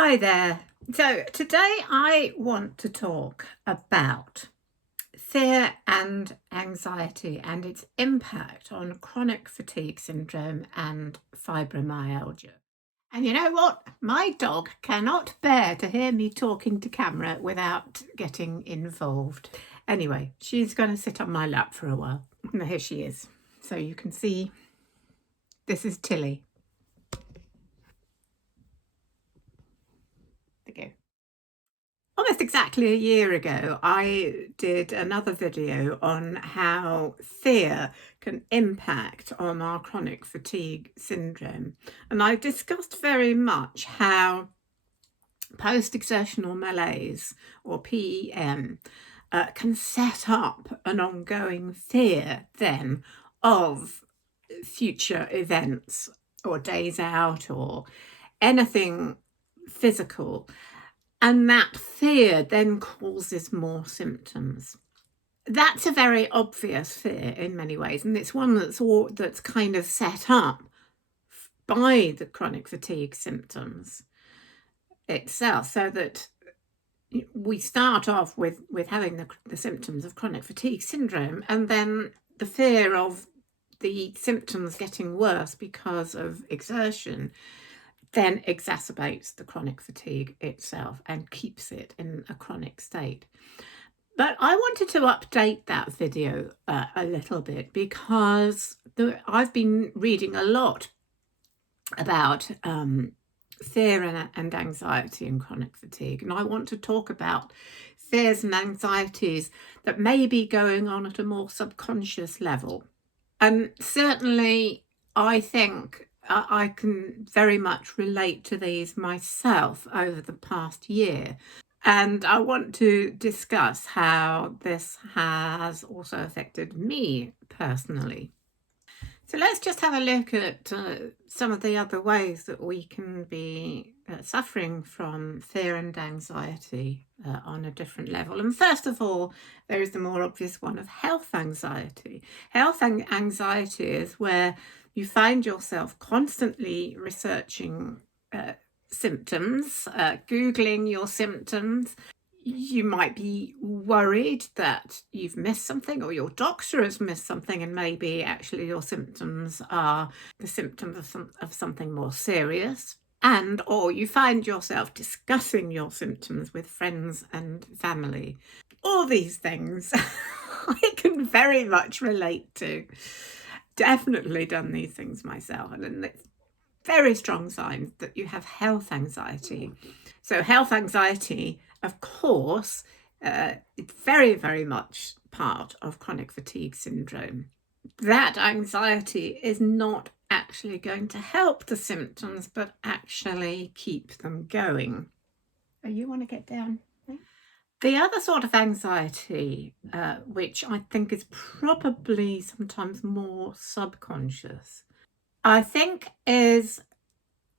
Hi there. So today I want to talk about fear and anxiety and its impact on chronic fatigue syndrome and fibromyalgia. And you know what? My dog cannot bear to hear me talking to camera without getting involved. Anyway, she's going to sit on my lap for a while. And here she is. So you can see this is Tilly. There you go. Almost exactly a year ago, I did another video on how fear can impact on our chronic fatigue syndrome. And I discussed very much how post-exertional malaise, or PEM, can set up an ongoing fear then of future events or days out or anything physical. And that fear then causes more symptoms. That's a very obvious fear in many ways, and it's one that's kind of set up by the chronic fatigue symptoms itself, so that we start off with having the symptoms of chronic fatigue syndrome, and then the fear of the symptoms getting worse because of exertion then exacerbates the chronic fatigue itself and keeps it in a chronic state. But I wanted to update that video a little bit because I've been reading a lot about fear and anxiety and chronic fatigue, and I want to talk about fears and anxieties that may be going on at a more subconscious level. And certainly I think I can very much relate to these myself over the past year. And I want to discuss how this has also affected me personally. So let's just have a look at some of the other ways that we can be suffering from fear and anxiety on a different level. And first of all, there is the more obvious one of health anxiety. Health anxiety is where you find yourself constantly researching symptoms, Googling your symptoms. You might be worried that you've missed something, or your doctor has missed something, and maybe actually your symptoms are the symptoms of something more serious. And or you find yourself discussing your symptoms with friends and family. All these things I can very much relate to. Definitely done these things myself, and it's very strong signs that you have health anxiety. So health anxiety, of course, it's very, very much part of chronic fatigue syndrome. That anxiety is not actually going to help the symptoms, but actually keep them going. Oh, you want to get down? The other sort of anxiety, which I think is probably sometimes more subconscious, I think is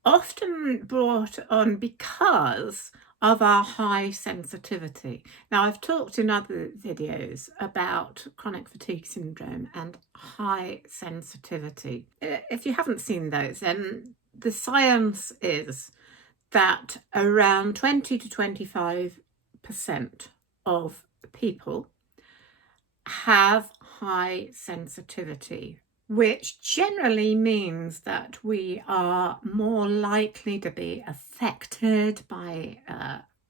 often brought on because of our high sensitivity. Now, I've talked in other videos about chronic fatigue syndrome and high sensitivity. If you haven't seen those, then the science is that around 20 to 25% of people have high sensitivity, which generally means that we are more likely to be affected by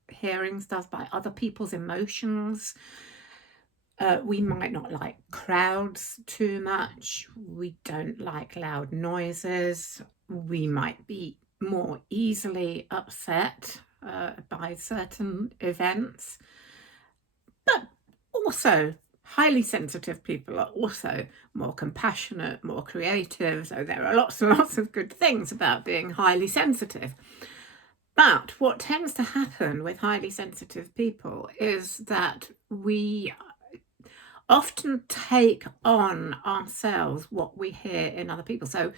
hearing stuff, by other people's emotions. We might not like crowds too much. We don't like loud noises. We might be more easily upset by certain events. But also, highly sensitive people are also more compassionate, more creative. So there are lots and lots of good things about being highly sensitive. But what tends to happen with highly sensitive people is that we often take on ourselves what we hear in other people. So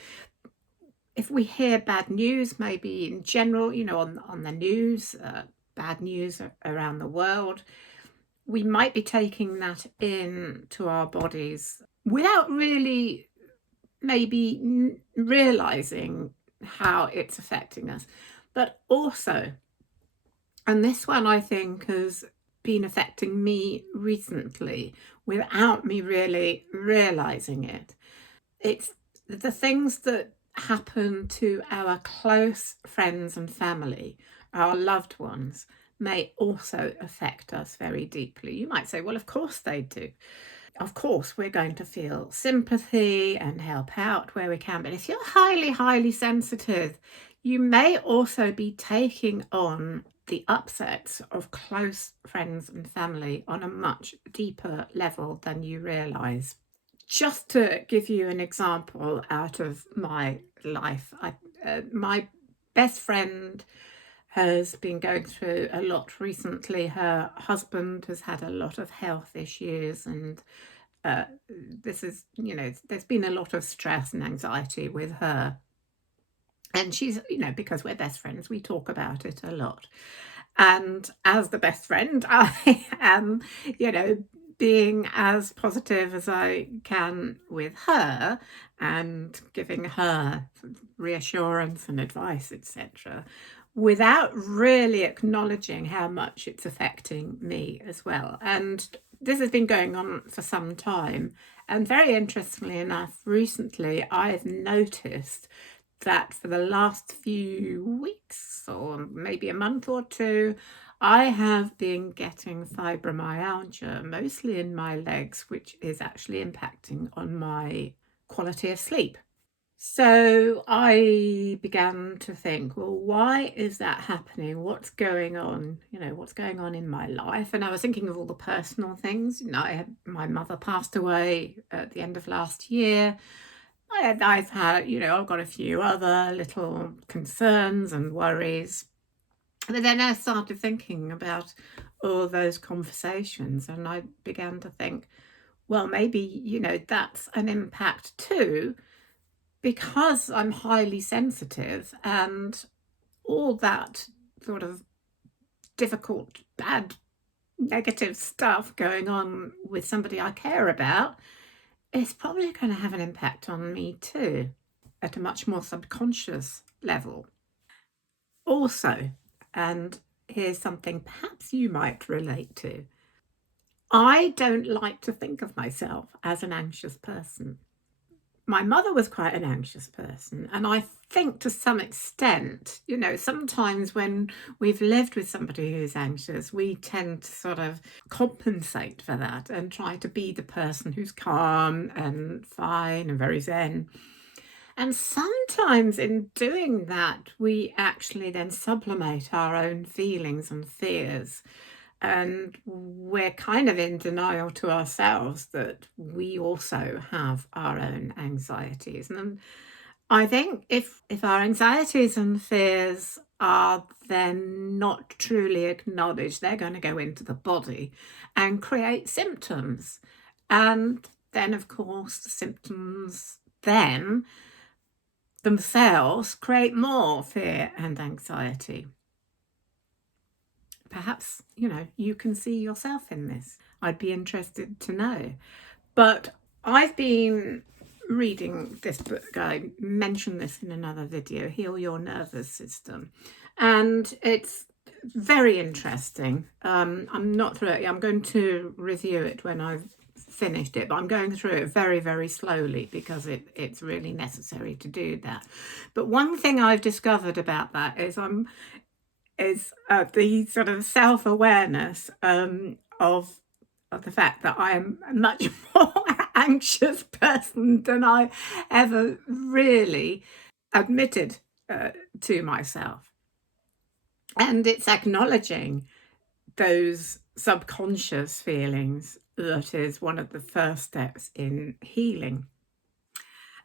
if we hear bad news, maybe in general, on the news, bad news around the world, we might be taking that into our bodies without really maybe realizing how it's affecting us. But also, And this one, I think, has been affecting me recently without me really realizing it. It's the things that happen to our close friends and family, our loved ones, may also affect us very deeply. You might say, well, of course they do. Of course, we're going to feel sympathy and help out where we can. But if you're highly, highly sensitive, you may also be taking on the upsets of close friends and family on a much deeper level than you realize. Just to give you an example out of my life, my best friend has been going through a lot recently. Her husband has had a lot of health issues, and uh, this is, there's been a lot of stress and anxiety with her. And she's, because we're best friends, we talk about it a lot. And as the best friend, I am, you know, being as positive as I can with her and giving her reassurance and advice, etc., without really acknowledging how much it's affecting me as well. And this has been going on for some time. And very interestingly enough, recently I've noticed that for the last few weeks or maybe a month or two, I have been getting fibromyalgia, mostly in my legs, which is actually impacting on my quality of sleep. So I began to think, well, why is that happening? What's going on? What's going on in my life? And I was thinking of all the personal things. My mother passed away at the end of last year. I've had, I've got a few other little concerns and worries. But then I started thinking about all those conversations, and I began to think, well, maybe, that's an impact too, because I'm highly sensitive and all that sort of difficult, bad, negative stuff going on with somebody I care about, it's probably going to have an impact on me too, at a much more subconscious level. Also, and here's something perhaps you might relate to, I don't like to think of myself as an anxious person. My mother was quite an anxious person, and I think to some extent, sometimes when we've lived with somebody who's anxious, we tend to sort of compensate for that and try to be the person who's calm and fine and very zen. And sometimes in doing that, we actually then sublimate our own feelings and fears. And we're kind of in denial to ourselves that we also have our own anxieties. And I think if our anxieties and fears are then not truly acknowledged, they're going to go into the body and create symptoms. And then, of course, the symptoms then themselves create more fear and anxiety. Perhaps, you can see yourself in this. I'd be interested to know. But I've been reading this book. I mentioned this in another video, Heal Your Nervous System. And it's very interesting. I'm not through it. I'm going to review it when I've finished it, but I'm going through it very, very slowly because it's really necessary to do that. But one thing I've discovered about that is the sort of self-awareness of the fact that I am a much more anxious person than I ever really admitted to myself. And it's acknowledging those subconscious feelings that is one of the first steps in healing.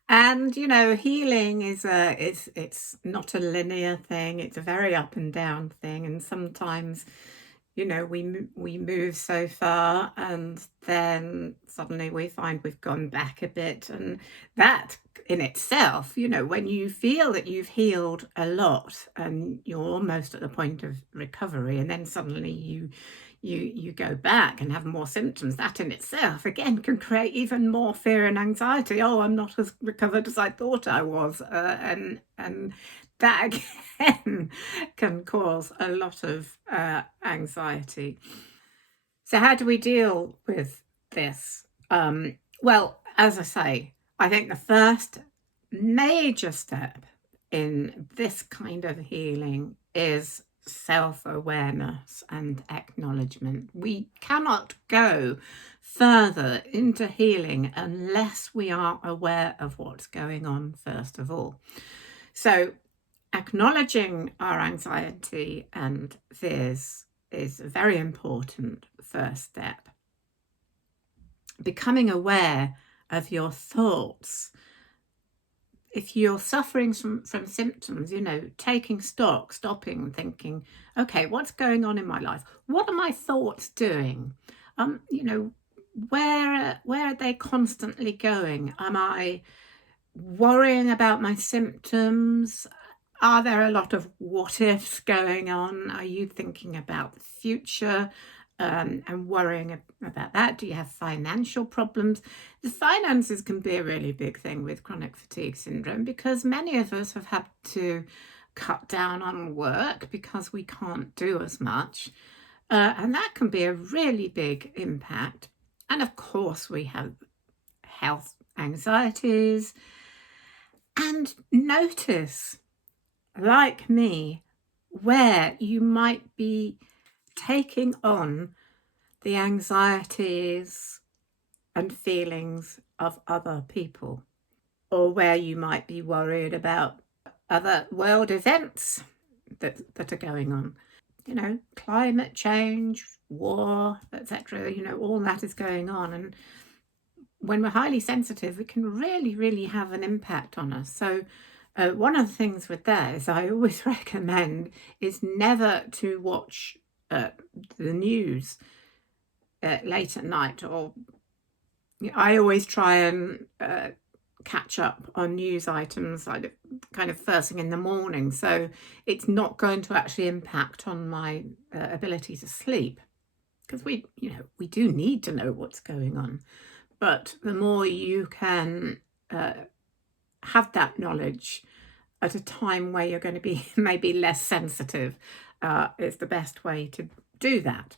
And healing it's not a linear thing. It's a very up and down thing, and sometimes we move so far and then suddenly we find we've gone back a bit, and that in itself, when you feel that you've healed a lot and you're almost at the point of recovery, and then suddenly you go back and have more symptoms, that in itself again can create even more fear and anxiety. Oh, I'm not as recovered as I thought I was, and that again can cause a lot of anxiety. So, how do we deal with this? Well, as I say, I think the first major step in this kind of healing is self awareness and acknowledgement. We cannot go further into healing unless we are aware of what's going on, first of all. So, acknowledging our anxiety and fears is a very important first step. Becoming aware of your thoughts. If you're suffering from symptoms, taking stock, stopping, thinking, okay, what's going on in my life? What are my thoughts doing? Where are they constantly going? Am I worrying about my symptoms? Are there a lot of what ifs going on? Are you thinking about the future and worrying about that? Do you have financial problems? The finances can be a really big thing with chronic fatigue syndrome because many of us have had to cut down on work because we can't do as much. And that can be a really big impact. And of course, we have health anxieties. And notice, like me, where you might be taking on the anxieties and feelings of other people, or where you might be worried about other world events that are going on. Climate change, war, etc. All that is going on. And when we're highly sensitive, it can really, really have an impact on us. So one of the things with that is I always recommend is never to watch the news late at night, or I always try and catch up on news items like kind of first thing in the morning, so it's not going to actually impact on my ability to sleep, because we do need to know what's going on. But the more you can have that knowledge at a time where you're going to be maybe less sensitive, is the best way to do that.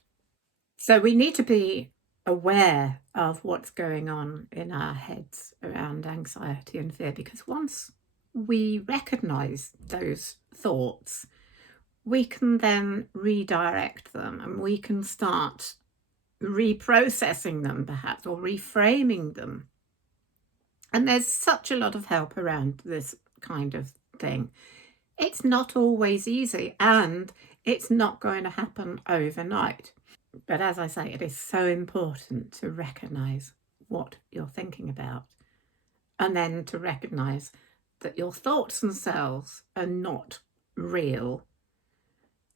So we need to be aware of what's going on in our heads around anxiety and fear, because once we recognize those thoughts, we can then redirect them and we can start reprocessing them, perhaps, or reframing them. And there's such a lot of help around this kind of thing. It's not always easy, and it's not going to happen overnight. But as I say, it is so important to recognize what you're thinking about, and then to recognize that your thoughts themselves are not real,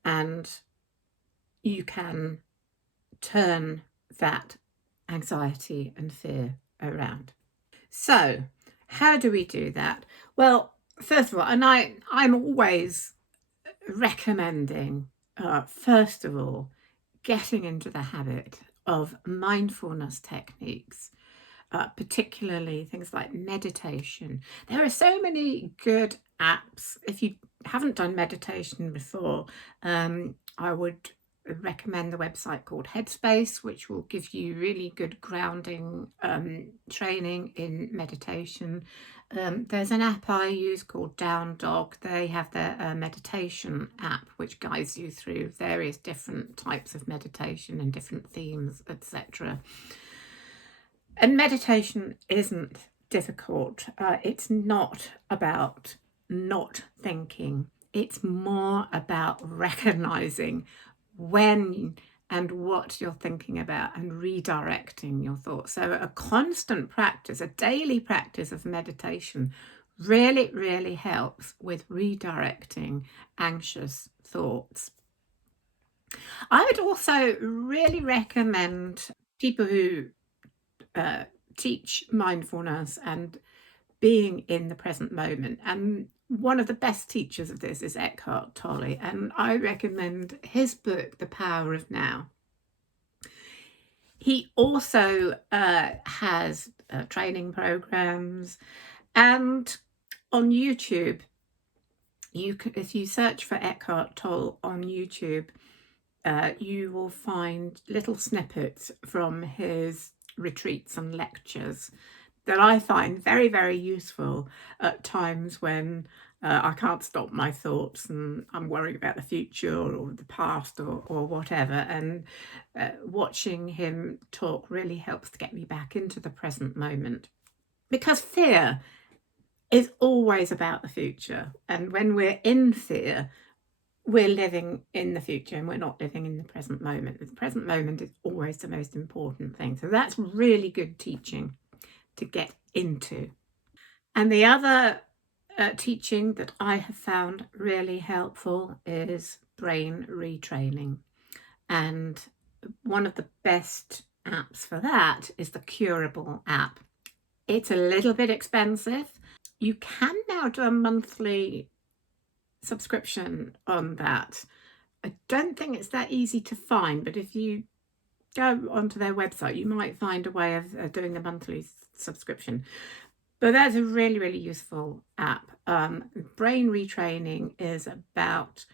and you can turn that anxiety and fear around. So, how do we do that? Well, first of all, and I'm always recommending, first of all, getting into the habit of mindfulness techniques, particularly things like meditation. There are so many good apps. If you haven't done meditation before, I would recommend the website called Headspace, which will give you really good grounding training in meditation. There's an app I use called Down Dog. They have their meditation app, which guides you through various different types of meditation and different themes, etc. And meditation isn't difficult. It's not about not thinking. It's more about recognizing when and what you're thinking about and redirecting your thoughts. So a constant practice, a daily practice of meditation really, really helps with redirecting anxious thoughts. I would also really recommend people who teach mindfulness and being in the present moment. And one of the best teachers of this is Eckhart Tolle, and I recommend his book, The Power of Now. He also has training programs, and on YouTube if you search for Eckhart Tolle on YouTube, you will find little snippets from his retreats and lectures that I find very, very useful at times when I can't stop my thoughts and I'm worrying about the future or the past or whatever. And watching him talk really helps to get me back into the present moment. Because fear is always about the future. And when we're in fear, we're living in the future and we're not living in the present moment. The present moment is always the most important thing. So that's really good teaching to get into. And the other teaching that I have found really helpful is brain retraining. And one of the best apps for that is the Curable app. It's a little bit expensive. You can now do a monthly subscription on that. I don't think it's that easy to find, but if you go onto their website, you might find a way of doing a monthly subscription. But that's a really, really useful app. Brain retraining is about,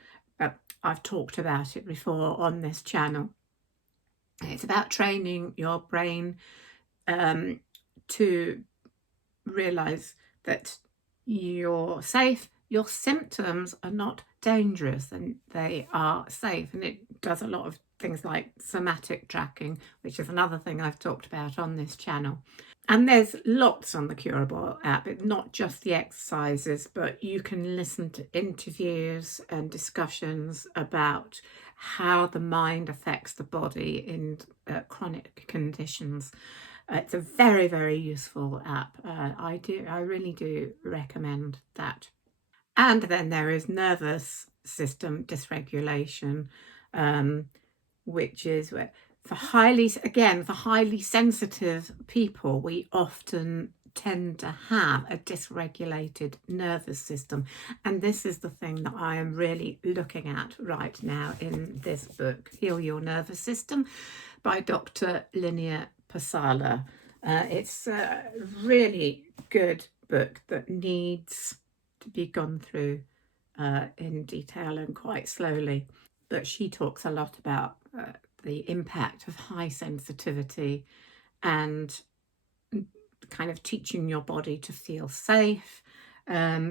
I've talked about it before on this channel. It's about training your brain to realize that you're safe, your symptoms are not dangerous and they are safe. And it does a lot of things like somatic tracking, which is another thing I've talked about on this channel. And there's lots on the Curable app. It's not just the exercises, but you can listen to interviews and discussions about how the mind affects the body in chronic conditions. It's a very, very useful app. I really do recommend that. And then there is nervous system dysregulation, which is where for highly sensitive people, we often tend to have a dysregulated nervous system. And this is the thing that I am really looking at right now in this book, Heal Your Nervous System by Dr. Linnea Passala. It's a really good book that needs to be gone through in detail and quite slowly. But she talks a lot about the impact of high sensitivity and kind of teaching your body to feel safe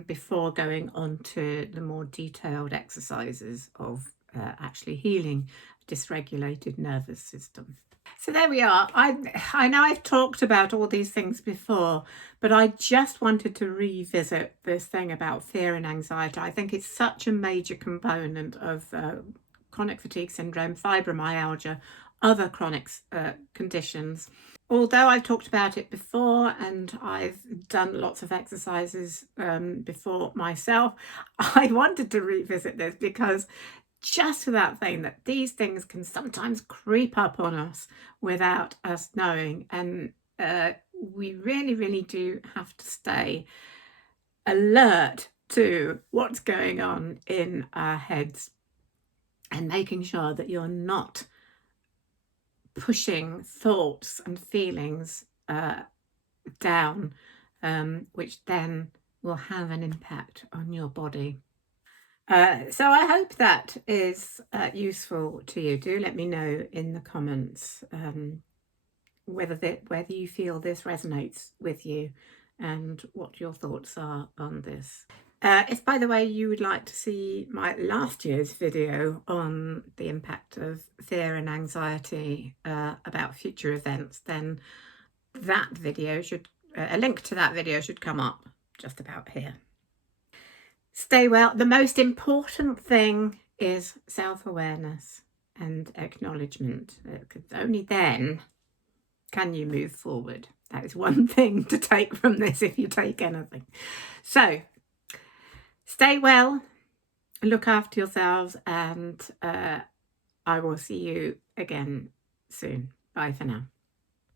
before going on to the more detailed exercises of actually healing a dysregulated nervous system. So there we are. I know I've talked about all these things before, but I just wanted to revisit this thing about fear and anxiety. I think it's such a major component of chronic fatigue syndrome, fibromyalgia, other chronic conditions. Although I've talked about it before and I've done lots of exercises before myself, I wanted to revisit this because just for that thing that these things can sometimes creep up on us without us knowing. And we really, really do have to stay alert to what's going on in our heads and making sure that you're not pushing thoughts and feelings down, which then will have an impact on your body. So I hope that is useful to you. Do let me know in the comments whether you feel this resonates with you and what your thoughts are on this. If, by the way, you would like to see my last year's video on the impact of fear and anxiety about future events, then that video a link to that video should come up just about here. Stay well. The most important thing is self-awareness and acknowledgement, because only then can you move forward. That is one thing to take from this if you take anything. So stay well, look after yourselves, and I will see you again soon. Bye for now.